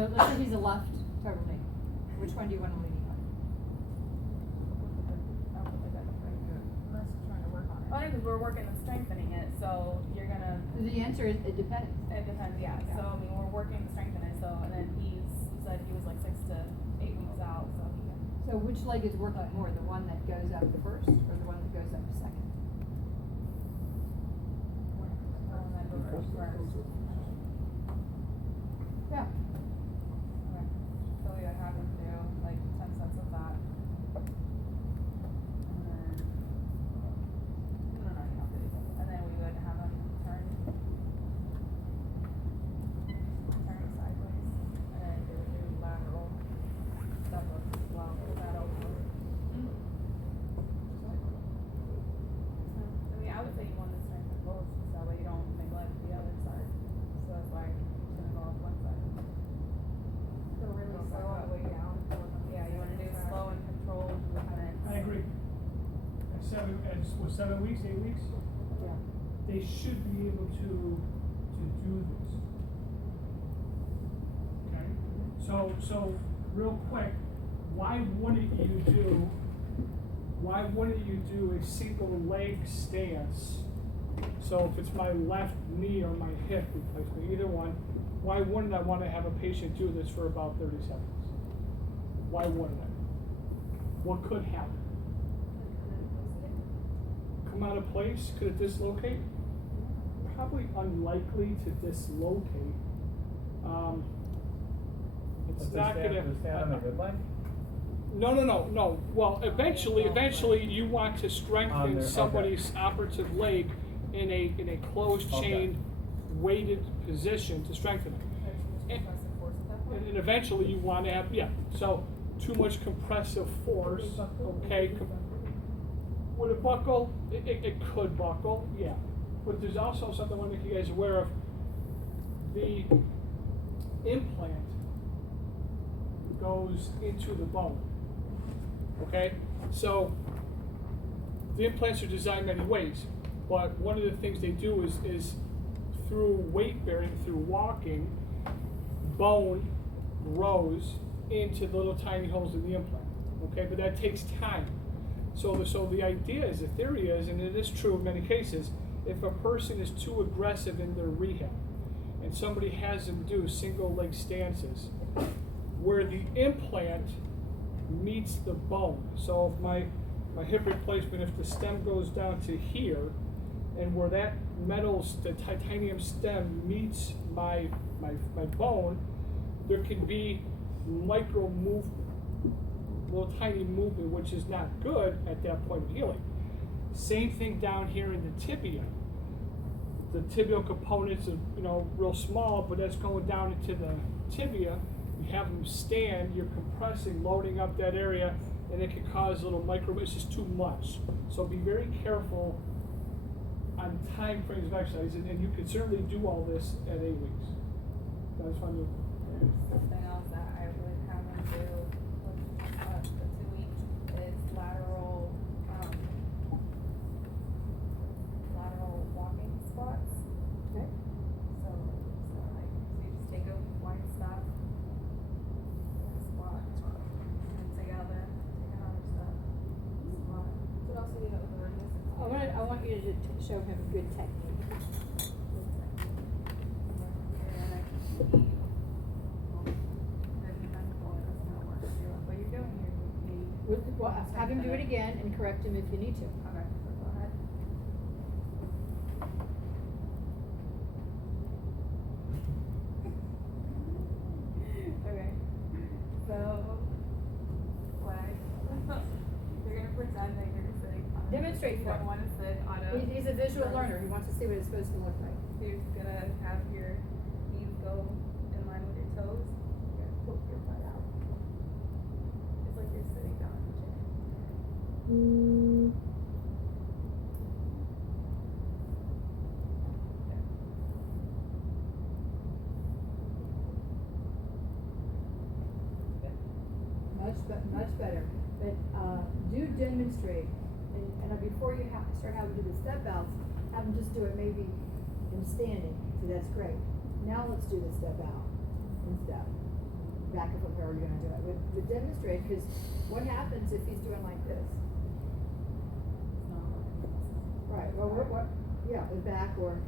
So let's say he's a left total knee. Which one do you want to lean on? I'll put the deadlift right here. Unless you're trying to work on it. Oh, yeah, because we're working on strengthening it, so you're gonna. The answer is it depends. It depends, yeah. So I mean, we're working to strengthen it. So and then he said he was like 6 to 8 weeks out, so he can. So which leg is working more, the one that goes up first or the one that goes up second? Yeah. Okay. So we would have him do like 10 sets of that. And then no, you don't have to do that. And then we would have him turn sideways. And then do lateral step up as well. That over. I mean, I would say you want to strengthen both, so that way you don't neglect the other side. So that's why you're gonna go off one side. So really slow all the way down. Yeah, you wanna do slow and controlled movements. I agree. At 7 weeks, 8 weeks, Yeah. they should be able to do this. Okay? So real quick, why wouldn't you do a single leg stance? So if it's my left knee or my hip replacement, either one, why wouldn't I want to have a patient do this for about 30 seconds? Why wouldn't I? What could happen? Come out of place? Could it dislocate? Probably unlikely to dislocate. It's not gonna. Stand on the good leg? No. Well, eventually you want to strengthen Okay. somebody's operative leg in a closed chain, weighted position to strengthen it. And eventually you want to have, so too much compressive force, okay. Would it buckle? It could buckle, yeah. But there's also something I want to make you guys aware of. The implant goes into the bone, okay? So the implants are designed many ways, but one of the things they do is through weight bearing, through walking, bone grows into the little tiny holes in the implant, okay? But that takes time. So the idea is, the theory is, and it is true in many cases, if a person is too aggressive in their rehab and somebody has them do single leg stances where the implant meets the bone. So if my hip replacement, if the stem goes down to here, and where that the titanium stem meets my bone, there can be micro movement, little tiny movement, which is not good at that point of healing. Same thing down here in the tibia. The tibial components are, real small, but that's going down into the tibia. You have them stand, you're compressing, loading up that area, and it can cause little it's just too much. So be very careful on time frames of exercise, and you can certainly do all this at 8 weeks. That's fine. There's something else that I would have them do with the 2 weeks is lateral walking squats. Okay. So you just take a wide step, squat, and take another step, squat. Could also do that with the resistance. I want you to show him good technique. And I can keep. But you're doing your knee. Well, have him do it again and correct him if you need to. Okay, so go ahead. Okay, so you're gonna pretend that you're sitting on a. Demonstrate You for don't him. wanna sit on a. He's a visual learner. He wants to see what it's supposed to look like. So you're just gonna have your knees go in line with your toes. You're gonna poke your butt out. It's like you're sitting down in a chair. Much better. But do demonstrate, and before you start having to do the step outs, have them just do it maybe in standing. So that's great. Now let's do the step out and step. back and forth, however you're gonna do it. With demonstrate, cause what happens if he's doing like this? Right, well, what, yeah, with back or.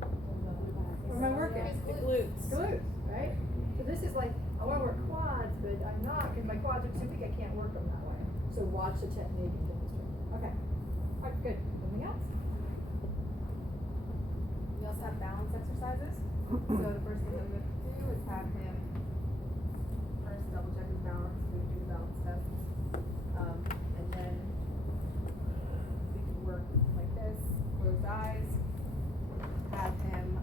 What am I working? The glutes. Glutes, right? So this is like, I wanna work quads, but I'm not, cause my quads are too weak, I can't work them that way. So watch the technique and demonstrate. Okay. Alright, good. Something else? We also have balance exercises. So the first thing I'm gonna do is have him first double check his balance, we do the balance tests. And then we can work like this, close eyes, have him,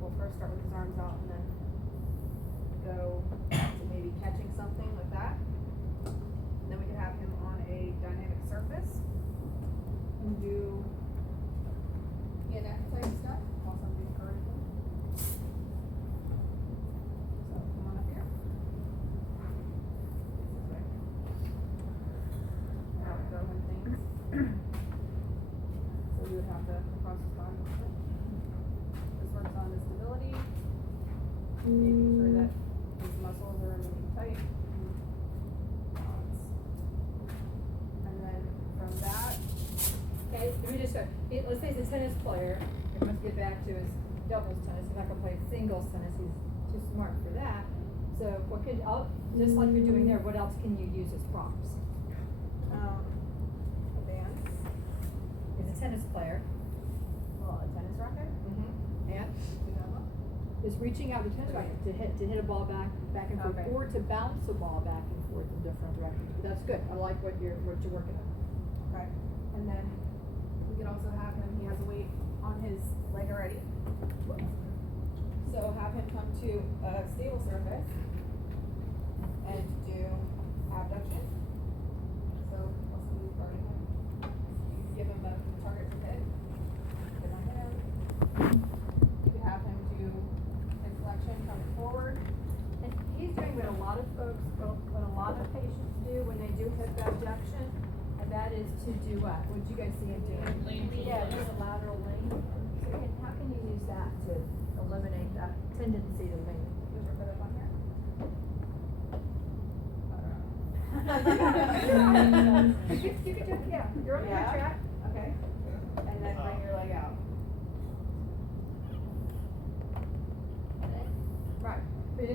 we'll first start with his arms out and then go to maybe catching something like that. And then we can have him on a dynamic surface and do ENF type stuff while somebody's encouraging. So come on up here. This way. Outgo and things. So we would have to cross his body. This works on the stability, making sure that his muscles are remaining tight. Balance. And then from that, Okay, let me just go. Let's say he's a tennis player. He wants to get back to his doubles tennis. He's not gonna play singles tennis. He's too smart for that. So what could, just like you're doing there, what else can you use as prompts? a band, He's a tennis player. well, a tennis racket. And We have one. is reaching out the tennis racket to hit a ball back and forth, Okay. or to bounce a ball back and forth in different directions. But that's good. I like what you're working on. Okay. And then we could also have him, he has a weight on his leg already. So have him come to a stable surface and do abduction. So while somebody's guarding him, you can give him a target to hit. Get on him. You could have him do inflection coming forward. And he's doing what a lot of folks, what a lot of patients do when they do hip abduction, and that is to do what? What'd you guys see him doing? Yeah, just a lateral lean. So how can you use that to eliminate that tendency to lean? Would you put it on here? You could do, yeah, you're on the right Yeah. track. Okay. And then bring your leg out. Right, but he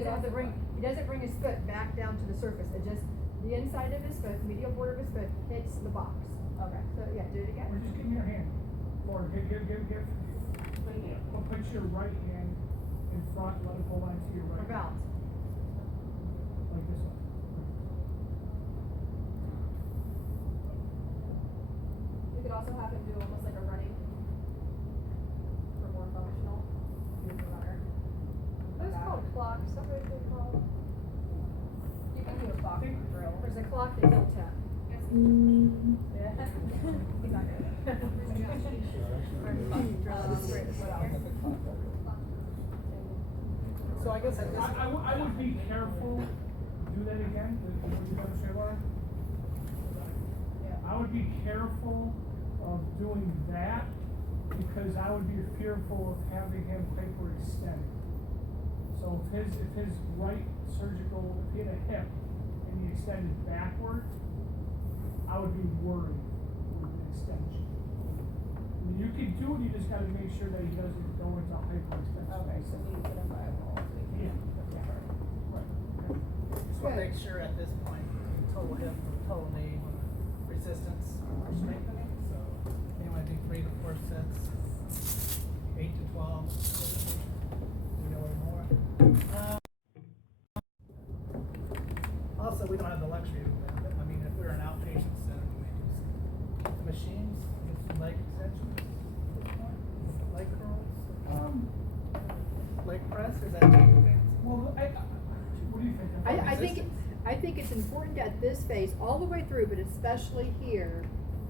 doesn't bring his foot back down to the surface, it just, the inside of his foot, medial border of his foot hits the box. Okay. So, yeah, do it Or again. just give me your hand. Or Put it here. put your right hand in front, let it hold on to your For right. balance. Like this one. We could also have him do almost like a running for more functional. He's a runner. Those called clocks, somebody they call. You can do a boxing drill. There's a clock that he'll tap. Yeah. He's not good. Great, what else? So I guess at this. I would be careful, do that again, what you gonna say, Laura? Yeah. I would be careful of doing that, because I would be fearful of having him hyperextend. So if his right surgical, if he had a hip and he extended backward, I would be worried with the extension. I mean, you can do it, you just gotta make sure that he doesn't go into hyperextension. Okay, so we put him by a wall. So we can- Right. Just want to make sure at this point, total hip, total knee, resistance, or strengthening, so you want to do 3 to 4 sets, 8 to 12, maybe a little more. Also, we don't have the luxury of that, but, I mean, if we're an outpatient center, we may do some machines, get some leg extensions, at this point, leg curls, leg press, or is that too advanced? Well, what do you think? I think it's important at this phase, all the way through, but especially here,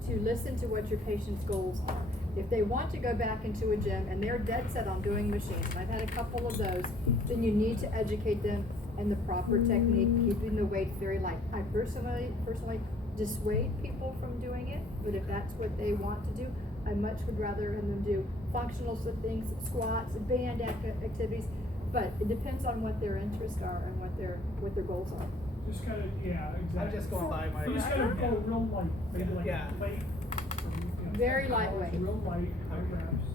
to listen to what your patient's goals are. If they want to go back into a gym and they're dead set on doing machines, and I've had a couple of those, then you need to educate them in the proper technique, keeping the weights very light. I personally dissuade people from doing it, but if that's what they want to do, I much would rather have them do functional things, squats, band activities, but it depends on what their interests are and what their goals are. Just gotta, yeah, exactly. I'm just going by my. You just gotta go real light, maybe like Yeah. light. Very lightweight. Real light, high reps.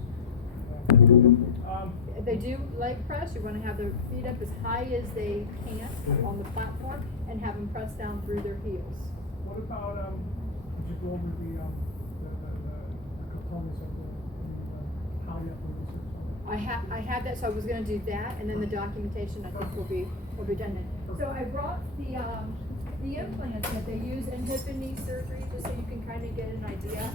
If they do leg press, you wanna have their feet up as high as they can on the platform and have them press down through their heels. What about, did you go over the components of the polyethylene? I have that, so I was gonna do that, and then the documentation I think will be done then. So I brought the implants that they use in hip and knee surgery, just so you can kind of get an idea.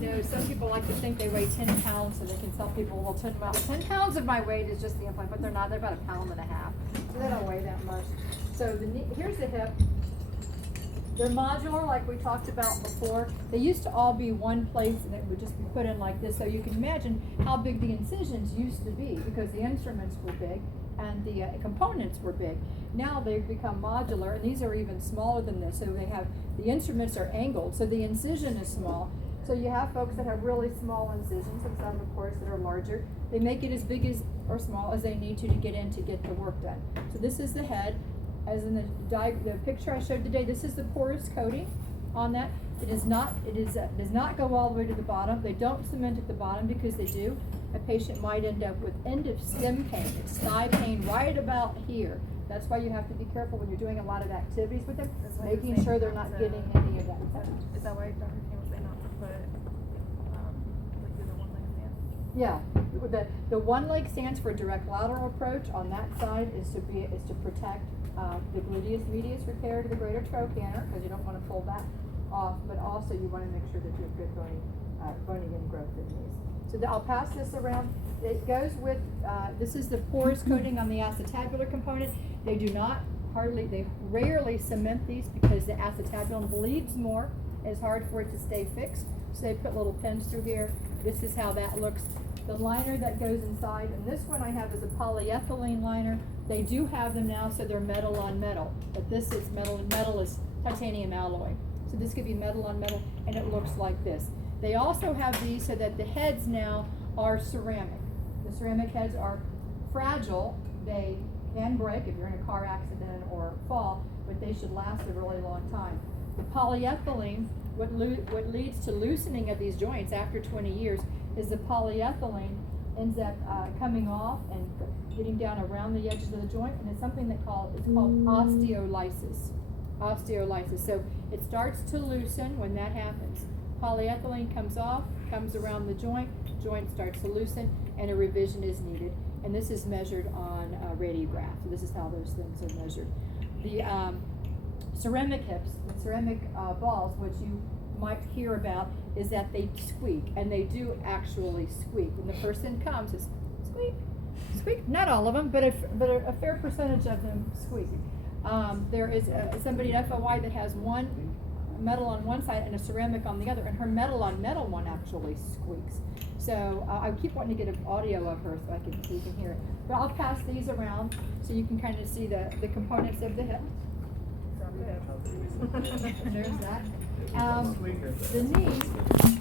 You know, some people like to think they weigh 10 pounds, so they can tell people, well, 10 pounds of my weight is just the implant, but they're not, they're about 1.5 pounds. So they don't weigh that much. So the knee, here's the hip. They're modular, like we talked about before. They used to all be one place and it would just be put in like this. So you can imagine how big the incisions used to be because the instruments were big and the components were big. Now they've become modular and these are even smaller than this. So they have, the instruments are angled, so the incision is small. So you have folks that have really small incisions and some of course that are larger. They make it as big as or small as they need to get in to get the work done. So this is the head. As in the picture I showed today, this is the porous coating on that. It does not go all the way to the bottom. They don't cement at the bottom because they do. A patient might end up with end of stem pain. It's thigh pain right about here. That's why you have to be careful when you're doing a lot of activities with them, making sure they're not getting any of that. Is that why Dr. King was saying not to put, like do the one leg stance? Yeah, the one leg stands for direct lateral approach. On that side is to protect the gluteus medius repair to the greater trochanter because you don't want to pull that off, but also you want to make sure that you have good bony ingrowth in these. So I'll pass this around. It goes with this is the porous coating on the acetabular component. They rarely cement these because the acetabulum bleeds more. It's hard for it to stay fixed. So they put little pins through here. This is how that looks. The liner that goes inside, and this one I have is a polyethylene liner. They do have them now, so they're metal on metal, but this is metal, and metal is titanium alloy. So this could be metal on metal, and it looks like this. They also have these so that the heads now are ceramic. The ceramic heads are fragile. They can break if you're in a car accident or fall, but they should last a really long time. The polyethylene, what leads to loosening of these joints after 20 years is the polyethylene ends up coming off and getting down around the edges of the joint, and it's something it's called osteolysis. Osteolysis. So it starts to loosen when that happens. Polyethylene comes off, comes around the joint starts to loosen, and a revision is needed. And this is measured on a radiograph. So this is how those things are measured. The ceramic hips, the ceramic balls, which you might hear about, is that they squeak, and they do actually squeak. When the person comes, it's squeak, squeak. Not all of them, but a fair percentage of them squeak. There is somebody at FOI that has one metal on one side and a ceramic on the other, and her metal on metal one actually squeaks. So I keep wanting to get an audio of her so you can hear it. But I'll pass these around so you can kind of see the components of the hip. There's that. The knee.